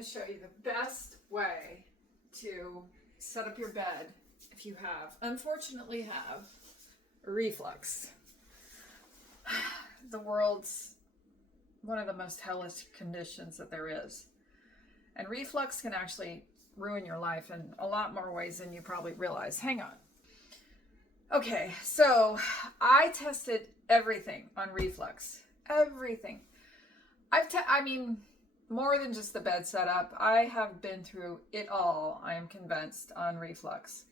going to show you the best way to set up your bed if you unfortunately have reflux. The world's one of the most hellish conditions that there is. And reflux can actually ruin your life in a lot more ways than you probably realize. Hang on. Okay, so I tested everything on reflux. Everything. I mean, more than just the bed setup. I have been through it all, I am convinced, on reflux,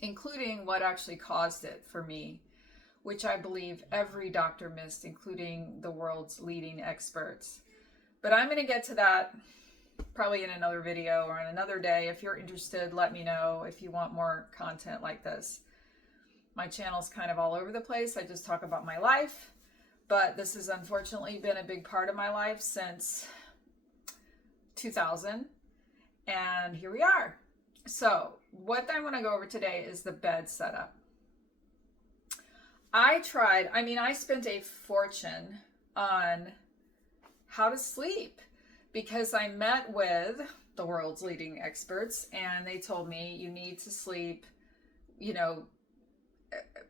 including what actually caused it for me, which I believe every doctor missed, including the world's leading experts. But I'm going to get to that probably in another video or on another day. If you're interested, let me know if you want more content like this. My channel's kind of all over the place. I just talk about my life, but this has unfortunately been a big part of my life since 2000, and here we are. So what I want to go over today is the bed setup. I spent a fortune on how to sleep because I met with the world's leading experts and they told me you need to sleep,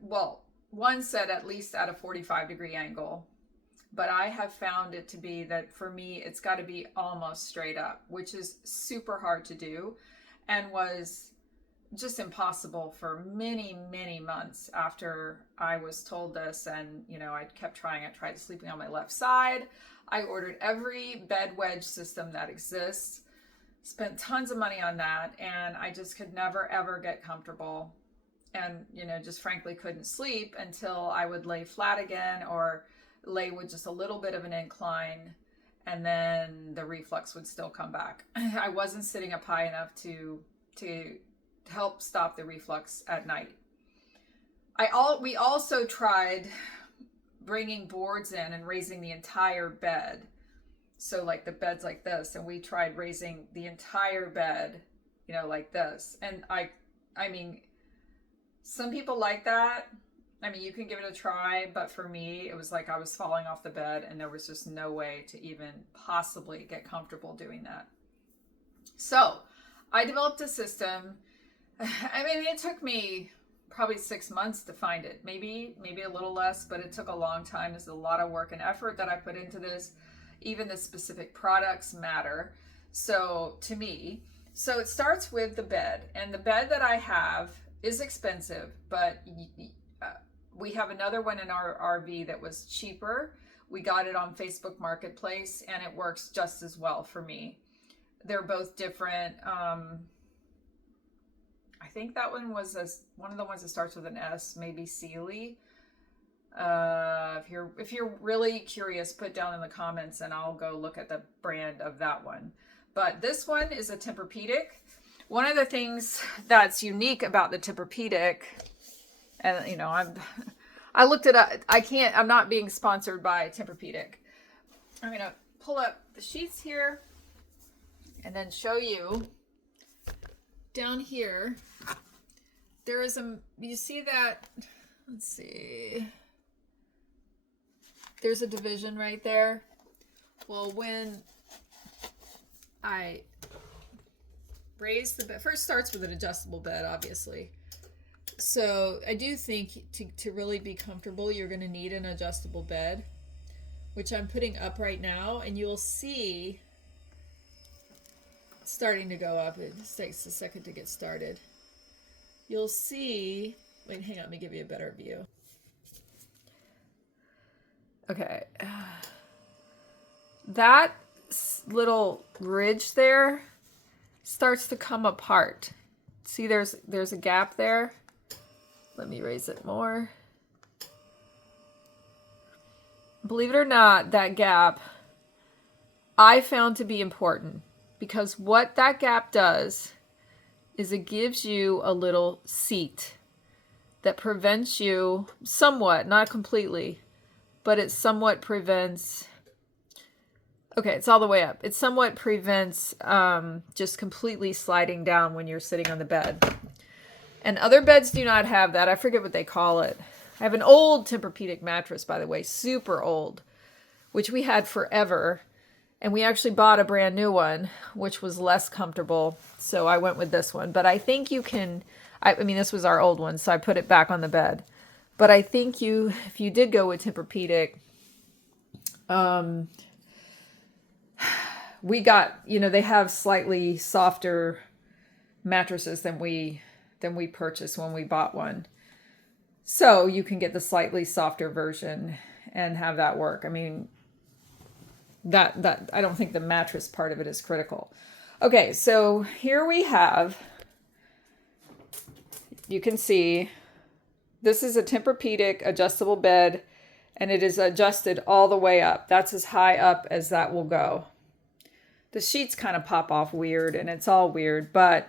well, one said at least at a 45-degree angle, but I have found it to be that for me, it's got to be almost straight up, which is super hard to do and was just impossible for many, many months after I was told this. And, I kept trying. I tried sleeping on my left side. I ordered every bed wedge system that exists, spent tons of money on that, and I just could never, ever get comfortable. And, just frankly couldn't sleep until I would lay flat again or lay with just a little bit of an incline, and then the reflux would still come back. I wasn't sitting up high enough to help stop the reflux at night. We also tried bringing boards in and raising the entire bed. So like the bed's like this, and we tried raising the entire bed, like this. And I mean, some people like that. I mean, you can give it a try, but for me, it was like I was falling off the bed and there was just no way to even possibly get comfortable doing that. So I developed a system. I mean, it took me probably 6 months to find it, maybe a little less, but it took a long time. There's a lot of work and effort that I put into this. Even the specific products matter. So to me, so it starts with the bed, and the bed that I have is expensive, but we have another one in our RV that was cheaper. We got it on Facebook Marketplace and it works just as well for me. They're both different. I think that one was one of the ones that starts with an S, maybe Sealy. If you're really curious, put down in the comments and I'll go look at the brand of that one. But this one is a Tempur-Pedic. One of the things that's unique about the Tempur-Pedic, and I looked it up. I'm not being sponsored by Tempur-Pedic. I'm going to pull up the sheets here and then show you down here. There is you see that, let's see. There's a division right there. Well, when I raise the bed, first starts with an adjustable bed, obviously. So I do think to really be comfortable, you're going to need an adjustable bed, which I'm putting up right now, and you'll see it's starting to go up. It just takes a second to get started. You'll see, wait, hang on, let me give you a better view. Okay. That little ridge there starts to come apart. See, there's a gap there. Let me raise it more. Believe it or not, that gap I found to be important, because what that gap does is it gives you a little seat that prevents you somewhat, not completely, but it somewhat prevents, okay, it's all the way up. It somewhat prevents just completely sliding down when you're sitting on the bed. And other beds do not have that. I forget what they call it. I have an old Tempur-Pedic mattress, by the way, super old, which we had forever. And we actually bought a brand new one, which was less comfortable. So I went with this one. But I think you can, I mean, this was our old one, so I put it back on the bed. But I think if you did go with Tempur-Pedic, we got, they have slightly softer mattresses than we purchased when we bought one. So you can get the slightly softer version and have that work. I mean, that I don't think the mattress part of it is critical. Okay, so here we have, you can see, this is a Tempur-Pedic adjustable bed, and it is adjusted all the way up. That's as high up as that will go. The sheets kind of pop off weird, and it's all weird, but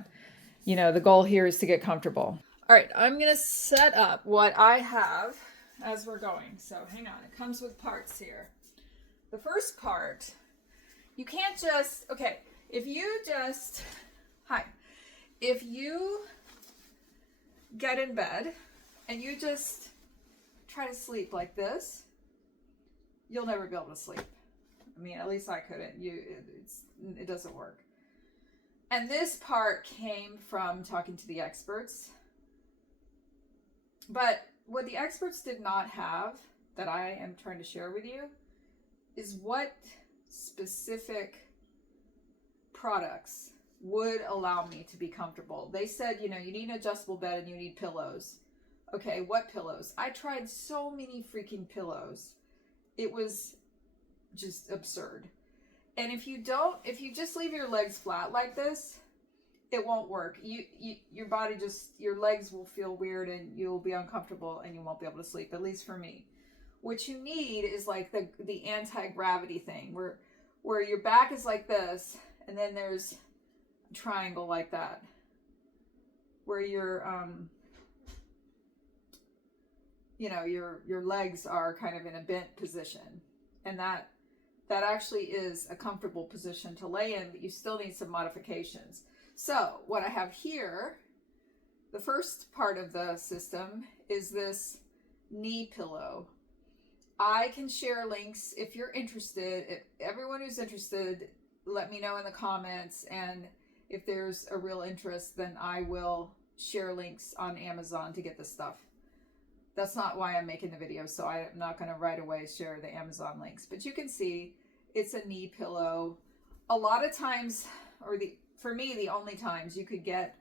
the goal here is to get comfortable. All right, I'm going to set up what I have as we're going. So hang on, it comes with parts here. The first part, you can't just, okay, if you get in bed and you just try to sleep like this, you'll never be able to sleep. I mean, at least I couldn't. It doesn't work. And this part came from talking to the experts. But what the experts did not have, that I am trying to share with you, is what specific products would allow me to be comfortable. They said, you need an adjustable bed and you need pillows. Okay, what pillows? I tried so many freaking pillows. It was just absurd. And if you just leave your legs flat like this, it won't work. Your body your legs will feel weird and you'll be uncomfortable and you won't be able to sleep, at least for me. What you need is like the anti-gravity thing where your back is like this and then there's a triangle like that where your legs are kind of in a bent position, and that actually is a comfortable position to lay in, but you still need some modifications. So what I have here, the first part of the system is this knee pillow. I can share links if you're interested. If everyone who's interested, let me know in the comments, and if there's a real interest, then I will share links on Amazon to get this stuff. That's not why I'm making the video, so I'm not going to right away share the Amazon links. But you can see it's a knee pillow. A lot of times, for me, the only times you could get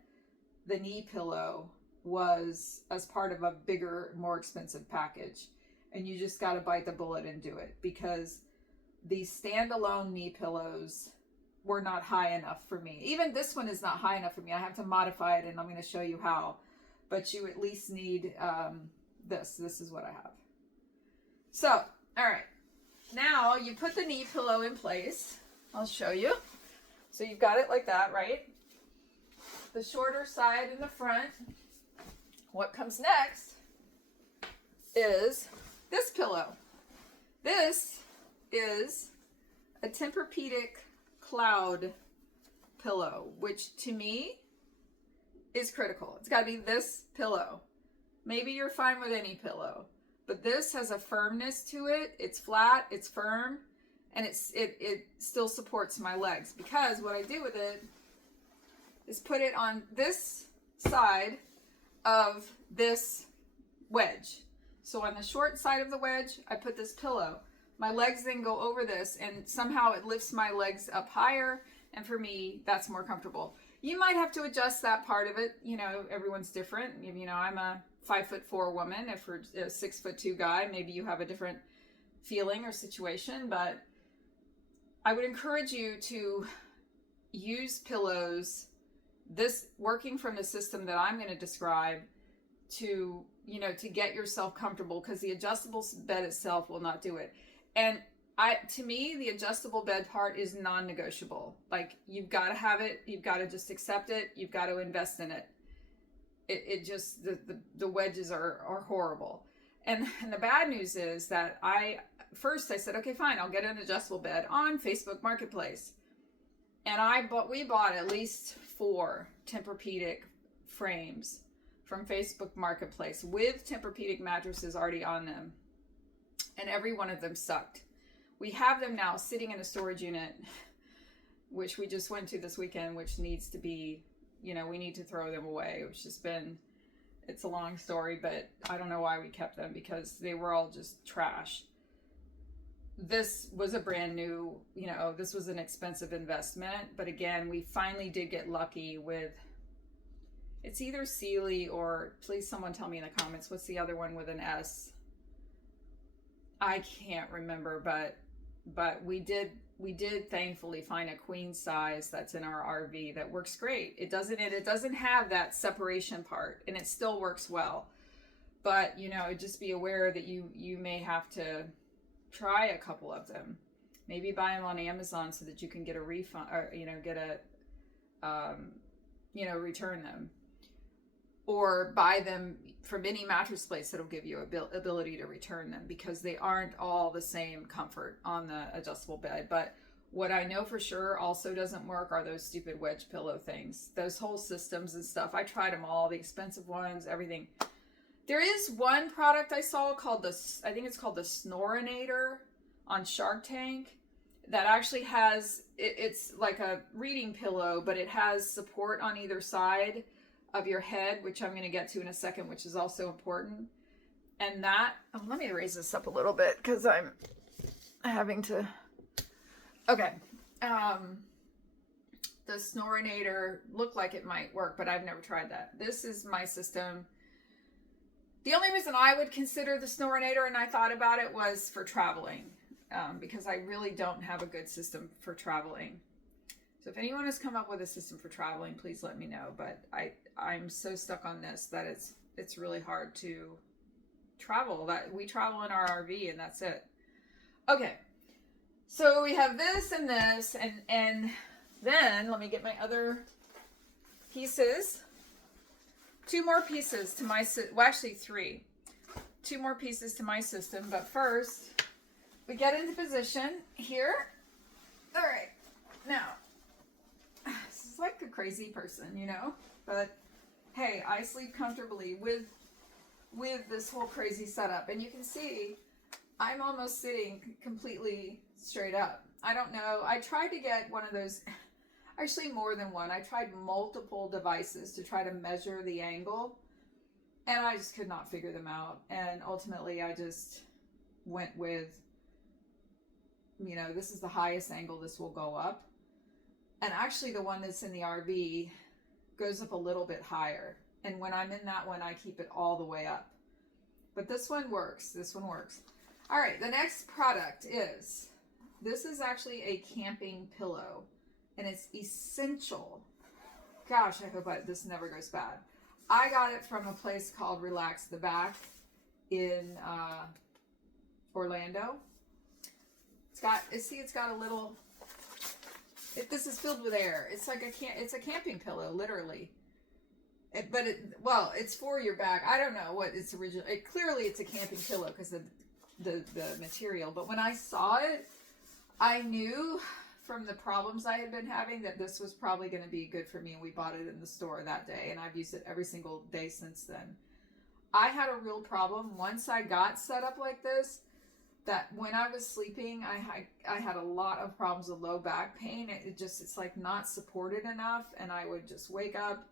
the knee pillow was as part of a bigger, more expensive package. And you just got to bite the bullet and do it, because these standalone knee pillows were not high enough for me. Even this one is not high enough for me. I have to modify it, and I'm going to show you how. But you at least need this. This is what I have. So, all right. Now you put the knee pillow in place. I'll show you. So you've got it like that, right? The shorter side in the front. What comes next is this pillow. This is a Tempur-Pedic Cloud pillow, which to me is critical. It's got to be this pillow. Maybe you're fine with any pillow, but this has a firmness to it. It's flat, it's firm, and it still supports my legs, because what I do with it is put it on this side of this wedge. So on the short side of the wedge, I put this pillow. My legs then go over this, and somehow it lifts my legs up higher, and for me, that's more comfortable. You might have to adjust that part of it. Everyone's different. I'm a 5'4" woman. If we're a 6'2" guy, maybe you have a different feeling or situation, but I would encourage you to use pillows, working from the system that I'm going to describe, to get yourself comfortable, because the adjustable bed itself will not do it. And to me, the adjustable bed part is non-negotiable. Like, you've got to have it. You've got to just accept it. You've got to invest in it. It just, the wedges are horrible. And the bad news is that I said, okay, fine, I'll get an adjustable bed on Facebook Marketplace. And we bought at least 4 Tempur-Pedic frames from Facebook Marketplace with Tempur-Pedic mattresses already on them. And every one of them sucked. we have them now sitting in a storage unit, which we just went to this weekend, which needs to be, we need to throw them away. It's a long story, but I don't know why we kept them, because they were all just trash. This was a brand new, this was an expensive investment, but again, we finally did get lucky with, it's either Sealy or, please someone tell me in the comments, what's the other one with an S? I can't remember, but we did thankfully find a queen size that's in our RV that works great. It doesn't have that separation part, and it still works well. But, just be aware that you may have to try a couple of them. Maybe buy them on Amazon so that you can get a refund, or, return them. Or buy them from any mattress place that'll give you ability to return them, because they aren't all the same comfort on the adjustable bed. But what I know for sure also doesn't work are those stupid wedge pillow things. Those whole systems and stuff. I tried them all, the expensive ones, everything. There is one product I saw called I think it's called the Snorinator on Shark Tank, that actually has, it's like a reading pillow, but it has support on either side of your head, which I'm going to get to in a second, which is also important. And that, let me raise this up a little bit because I'm having to, okay. The Snorinator looked like it might work, but I've never tried that. This is my system. The only reason I would consider the Snorinator, and I thought about it, was for traveling, because I really don't have a good system for traveling. So if anyone has come up with a system for traveling, please let me know. But I'm so stuck on this that it's really hard to travel. That we travel in our RV and that's it. Okay, so we have this and this, and then let me get my other pieces. Two more pieces to my well, actually three. Two more pieces to my system. But first, we get into position here. All right, now. This is like a crazy person, but hey, I sleep comfortably with this whole crazy setup, and you can see I'm almost sitting completely straight up. I don't know, I tried to get one of those, actually more than one. I tried multiple devices to try to measure the angle, and I just could not figure them out. And ultimately I just went with, this is the highest angle this will go up. And actually the one that's in the RV goes up a little bit higher. And when I'm in that one, I keep it all the way up. But this one works. This one works. All right, the next product is, this is actually a camping pillow. And it's essential. Gosh, I hope this never goes bad. I got it from a place called Relax the Back in Orlando. It's got a little... this is filled with air. It's like it's a camping pillow, literally. It's for your back. I don't know what its original. Clearly, it's a camping pillow because of the material. But when I saw it, I knew from the problems I had been having that this was probably going to be good for me. And we bought it in the store that day, and I've used it every single day since then. I had a real problem once I got set up like this. That when I was sleeping, I had a lot of problems with low back pain. It's like not supported enough, and I would just wake up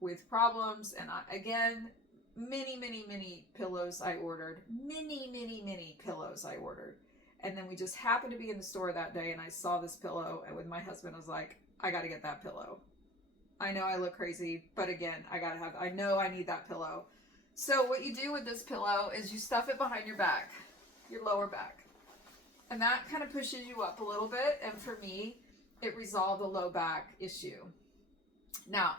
with problems. And again, many pillows I ordered. Many pillows I ordered. And then we just happened to be in the store that day, and I saw this pillow, and with my husband, I was like, I got to get that pillow. I know I look crazy, but again, I know I need that pillow. So what you do with this pillow is you stuff it behind your back. Your lower back, and that kind of pushes you up a little bit. And for me, it resolved the low back issue. Now,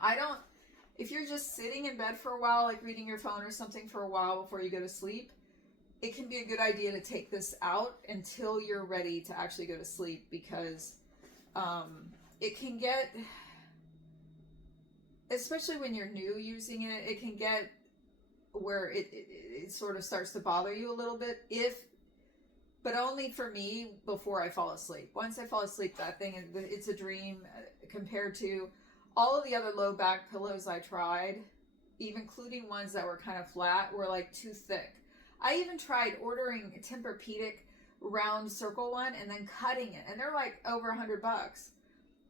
if you're just sitting in bed for a while, like reading your phone or something for a while before you go to sleep, it can be a good idea to take this out until you're ready to actually go to sleep, because it can get, especially when you're new using it, it can get where it sort of starts to bother you a little bit, but only for me before I fall asleep. Once I fall asleep, that thing, it's a dream compared to all of the other low back pillows I tried, even including ones that were kind of flat, were like too thick. I even tried ordering Tempur-Pedic round circle one and then cutting it. And they're like over $100.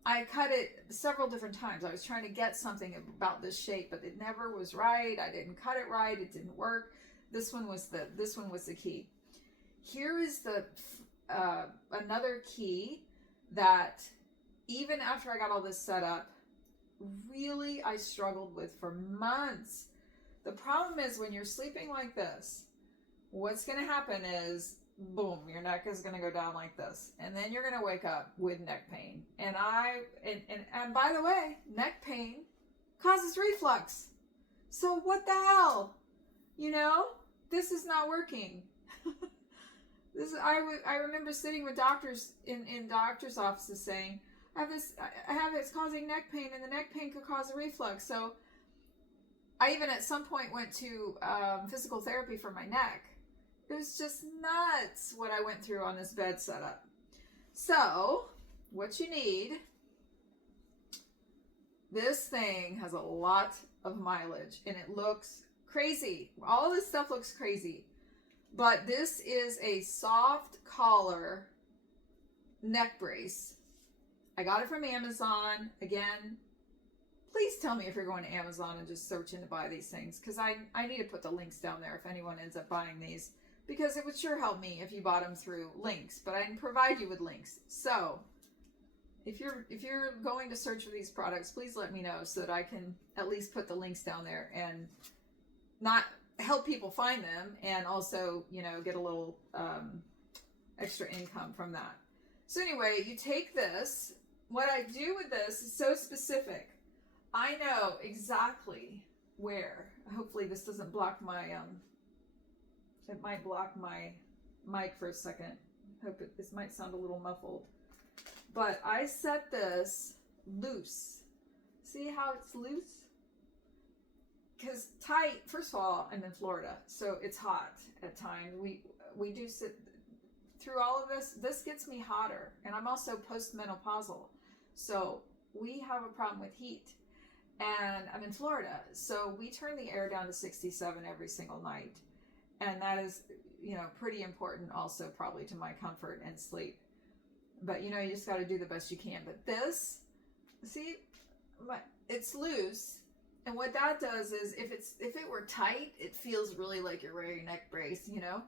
I cut it several different times. I was trying to get something about this shape, but it never was right. I didn't cut it right. It didn't work. This one was the key. Here is the another key that even after I got all this set up, really I struggled with for months. The problem is when you're sleeping like this, what's going to happen is, boom, your neck is going to go down like this. And then you're going to wake up with neck pain. And by the way, neck pain causes reflux. So what the hell? You know, this is not working. I remember sitting with doctors in doctors' offices saying, it's causing neck pain, and the neck pain could cause a reflux. So I even at some point went to physical therapy for my neck. It was just nuts what I went through on this bed setup. So what you need, this thing has a lot of mileage and it looks crazy. All this stuff looks crazy. But this is a soft collar neck brace. I got it from Amazon. Again, please tell me if you're going to Amazon and just searching to buy these things, because I need to put the links down there if anyone ends up buying these, because it would sure help me if you bought them through links, but I can provide you with links. So if you're going to search for these products, please let me know so that I can at least put the links down there and not help people find them, and also, you know, get a little extra income from that. So anyway, you take this. What I do with this is so specific. I know exactly where. Hopefully this doesn't block my it might block my mic for a second. This might sound a little muffled. But I set this loose. See how it's loose? Because tight, first of all, I'm in Florida, so it's hot at times. We do sit through all of this. This gets me hotter, and I'm also postmenopausal, so we have a problem with heat. And I'm in Florida, so we turn the air down to 67 every single night, and that is, you know, pretty important also probably to my comfort and sleep. But you know, you just got to do the best you can. But this, see, it's loose. And what that does is, if it were tight, it feels really like you're wearing a neck brace, you know?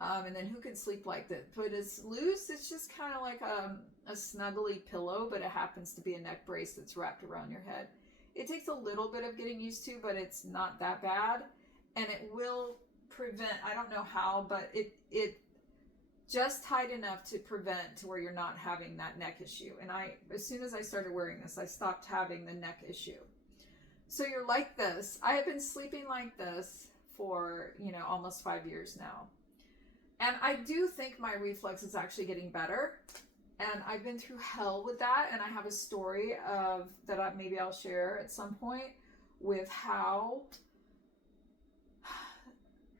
And then who can sleep like that? But it's loose, it's just kind of like a snuggly pillow, but it happens to be a neck brace that's wrapped around your head. It takes a little bit of getting used to, but it's not that bad. And it will prevent, I don't know how, but it just tight enough to prevent to where you're not having that neck issue. And as soon as I started wearing this, I stopped having the neck issue. So you're like this. I have been sleeping like this for, you know, almost 5 years now. And I do think my reflux is actually getting better. And I've been through hell with that. And I have a story that maybe I'll share at some point with how,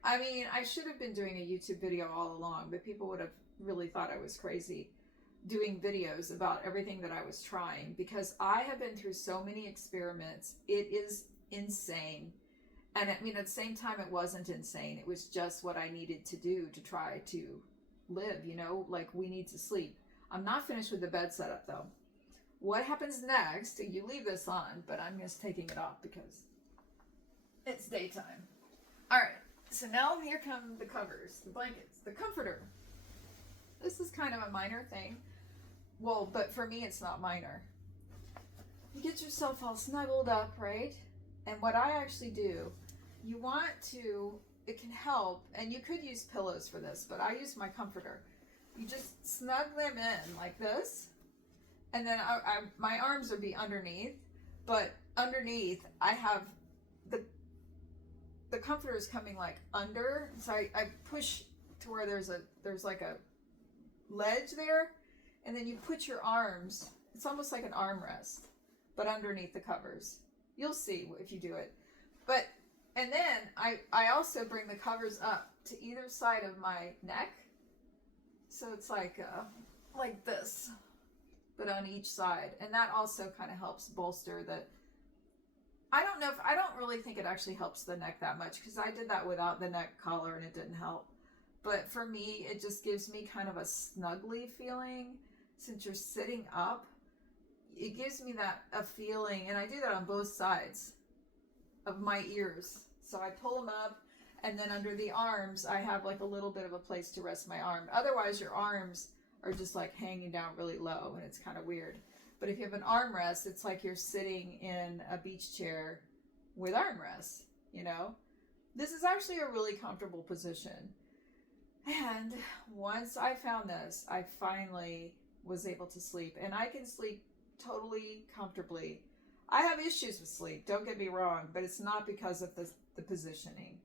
I mean, I should have been doing a YouTube video all along, but people would have really thought I was crazy doing videos about everything that I was trying, because I have been through so many experiments. It is insane. And I mean, at the same time, it wasn't insane. It was just what I needed to do to try to live, you know, like we need to sleep. I'm not finished with the bed setup though. What happens next, you leave this on, but I'm just taking it off because it's daytime. All right, so now here come the covers, the blankets, the comforter. This is kind of a minor thing. Well, but for me, it's not minor. You get yourself all snuggled up, right? And what I actually do, you want to, it can help, and you could use pillows for this, but I use my comforter. You just snug them in like this, and then my arms would be underneath, but underneath I have the comforter is coming like under, so I push to where there's like a ledge there, and then you put your arms, it's almost like an armrest, but underneath the covers. You'll see if you do it. But, and then I also bring the covers up to either side of my neck. So it's like this, but on each side. And that also kind of helps bolster the, I don't really think it actually helps the neck that much, because I did that without the neck collar and it didn't help. But for me, it just gives me kind of a snuggly feeling. Since you're sitting up, it gives me a feeling, and I do that on both sides of my ears. So I pull them up, and then under the arms, I have like a little bit of a place to rest my arm. Otherwise, your arms are just like hanging down really low, and it's kind of weird. But if you have an armrest, it's like you're sitting in a beach chair with armrests, you know? This is actually a really comfortable position. And once I found this, I finally was able to sleep. And I can sleep totally comfortably. I have issues with sleep, don't get me wrong, but it's not because of the positioning.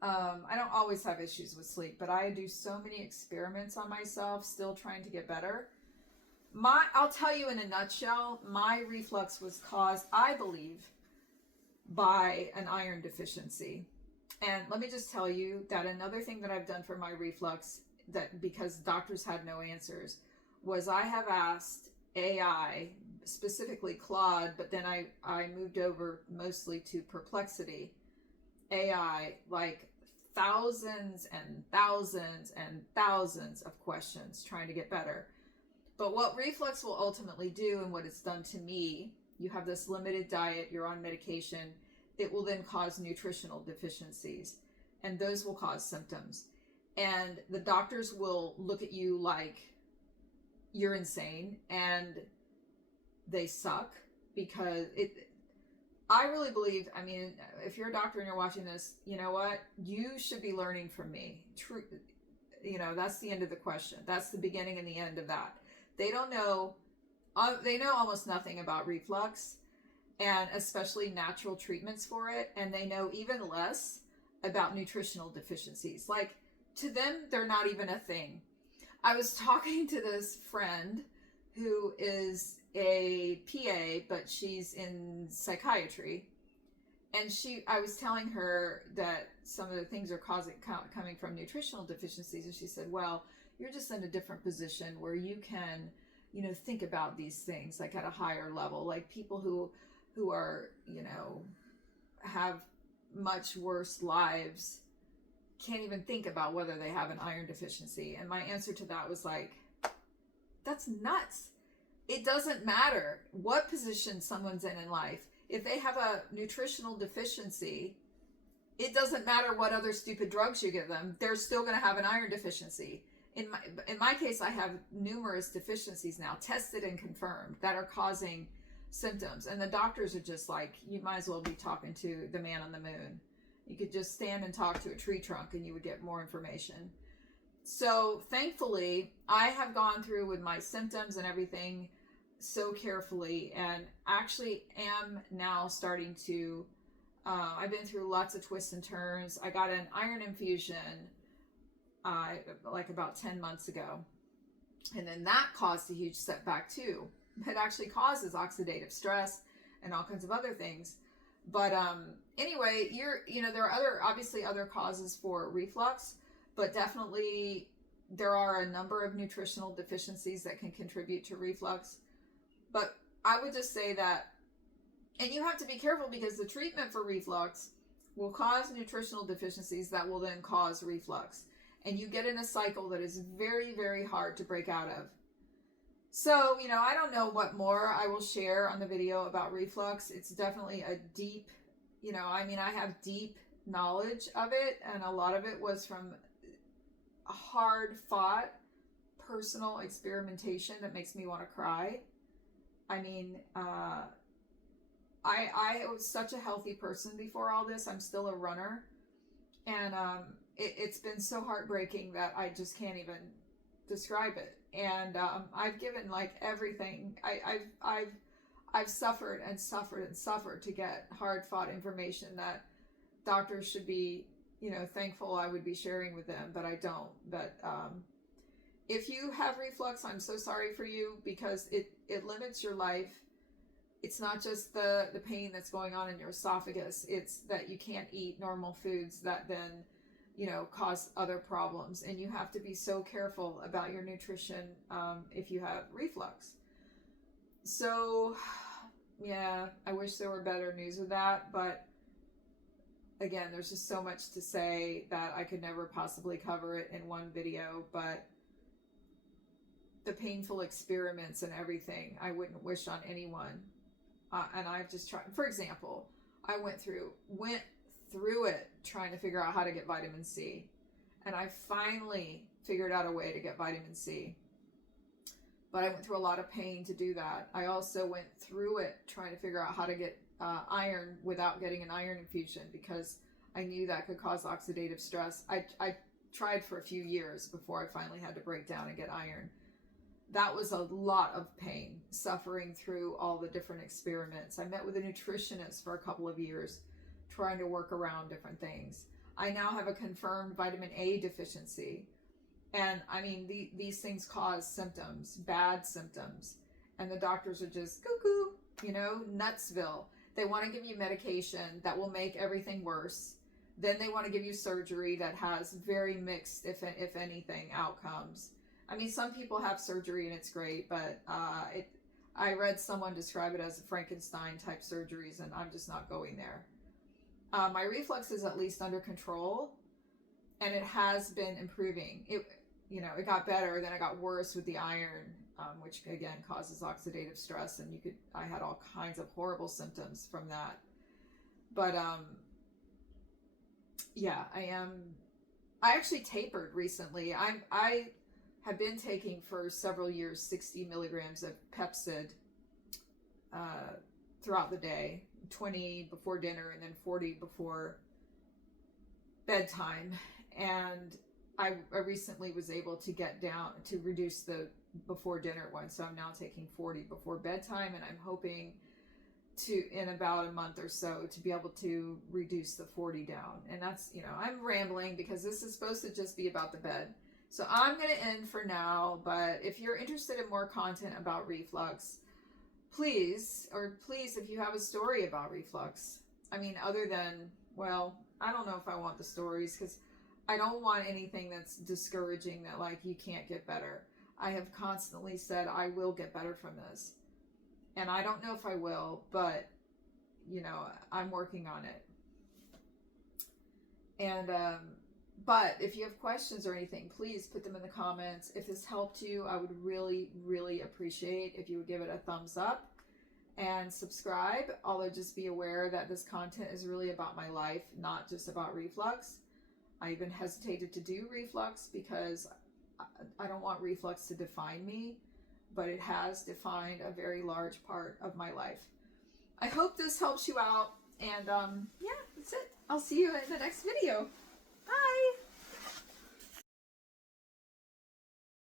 I don't always have issues with sleep, but I do so many experiments on myself, still trying to get better. I'll tell you in a nutshell, my reflux was caused, I believe, by an iron deficiency. And let me just tell you that another thing that I've done for my reflux, that because doctors had no answers, was I have asked AI, specifically Claude, but then I moved over mostly to Perplexity AI, like thousands and thousands and thousands of questions trying to get better. But what reflux will ultimately do, and what it's done to me, you have this limited diet, you're on medication, it will then cause nutritional deficiencies, and those will cause symptoms. And the doctors will look at you like you're insane, and they suck, because I really believe, I mean, if you're a doctor and you're watching this, you know what? You should be learning from me. True, you know, that's the end of the question. That's the beginning and the end of that. They don't know, they know almost nothing about reflux, and especially natural treatments for it. And they know even less about nutritional deficiencies. Like, to them, they're not even a thing. I was talking to this friend who is a PA, but she's in psychiatry. And I was telling her that some of the things are coming from nutritional deficiencies. And she said, well, you're just in a different position where you can, you know, think about these things like at a higher level. Like people who are, you know, have much worse lives can't even think about whether they have an iron deficiency. And my answer to that was like, that's nuts. It doesn't matter what position someone's in life. If they have a nutritional deficiency, it doesn't matter what other stupid drugs you give them. They're still going to have an iron deficiency. In my case, I have numerous deficiencies now, tested and confirmed, that are causing symptoms. And the doctors are just like, you might as well be talking to the man on the moon. You could just stand and talk to a tree trunk and you would get more information. So thankfully, I have gone through with my symptoms and everything so carefully, and actually am now starting to, I've been through lots of twists and turns. I got an iron infusion like about 10 months ago. And then that caused a huge setback too. It actually causes oxidative stress and all kinds of other things. But anyway, there are obviously other causes for reflux, but definitely there are a number of nutritional deficiencies that can contribute to reflux. But I would just say that, and you have to be careful, because the treatment for reflux will cause nutritional deficiencies that will then cause reflux. And you get in a cycle that is very, very hard to break out of. So, you know, I don't know what more I will share on the video about reflux. It's definitely a deep, you know, I mean, I have deep knowledge of it, and a lot of it was from a hard fought personal experimentation that makes me want to cry. I mean, I was such a healthy person before all this. I'm still a runner, and it's been so heartbreaking that I just can't even describe it. And I've given like everything. I've suffered and suffered and suffered to get hard fought information that doctors should be, you know, thankful I would be sharing with them, but I don't. But if you have reflux, I'm so sorry for you, because it limits your life. It's not just the pain that's going on in your esophagus. It's that you can't eat normal foods that then, you know, cause other problems. And you have to be so careful about your nutrition if you have reflux. So, yeah, I wish there were better news with that. But again, there's just so much to say that I could never possibly cover it in one video, but the painful experiments and everything, I wouldn't wish on anyone. And I've just tried, for example, I went through it trying to figure out how to get vitamin C. And I finally figured out a way to get vitamin C. But I went through a lot of pain to do that. I also went through it trying to figure out how to get iron without getting an iron infusion, because I knew that could cause oxidative stress. I tried for a few years before I finally had to break down and get iron. That was a lot of pain, suffering through all the different experiments. I met with a nutritionist for a couple of years, trying to work around different things. I now have a confirmed vitamin A deficiency. And I mean, these things cause symptoms, bad symptoms. And the doctors are just cuckoo, you know, Nutsville. They want to give you medication that will make everything worse. Then they want to give you surgery that has very mixed, if anything, outcomes. I mean, some people have surgery and it's great, but I read someone describe it as Frankenstein type surgeries, and I'm just not going there. My reflux is at least under control, and it has been improving. It got better, then it got worse with the iron, which again causes oxidative stress, and I had all kinds of horrible symptoms from that. But yeah, I actually tapered recently. I have been taking for several years 60 milligrams of pepcid throughout the day, 20 before dinner and then 40 before bedtime. And I recently was able to get down to reduce the before dinner one, so I'm now taking 40 before bedtime, and I'm hoping to, in about a month or so, to be able to reduce the 40 down. And that's, I'm rambling because this is supposed to just be about the bed. So I'm going to end for now, but if you're interested in more content about reflux, please, if you have a story about reflux, I mean, other than, well, I don't know if I want the stories, because I don't want anything that's discouraging, that like you can't get better. I have constantly said I will get better from this. And I don't know if I will, but, I'm working on it. And, but if you have questions or anything, please put them in the comments. If this helped you, I would really, really appreciate if you would give it a thumbs up and subscribe. Although just be aware that this content is really about my life, not just about reflux. I even hesitated to do reflux because I don't want reflux to define me, but it has defined a very large part of my life. I hope this helps you out, and yeah, that's it. I'll see you in the next video.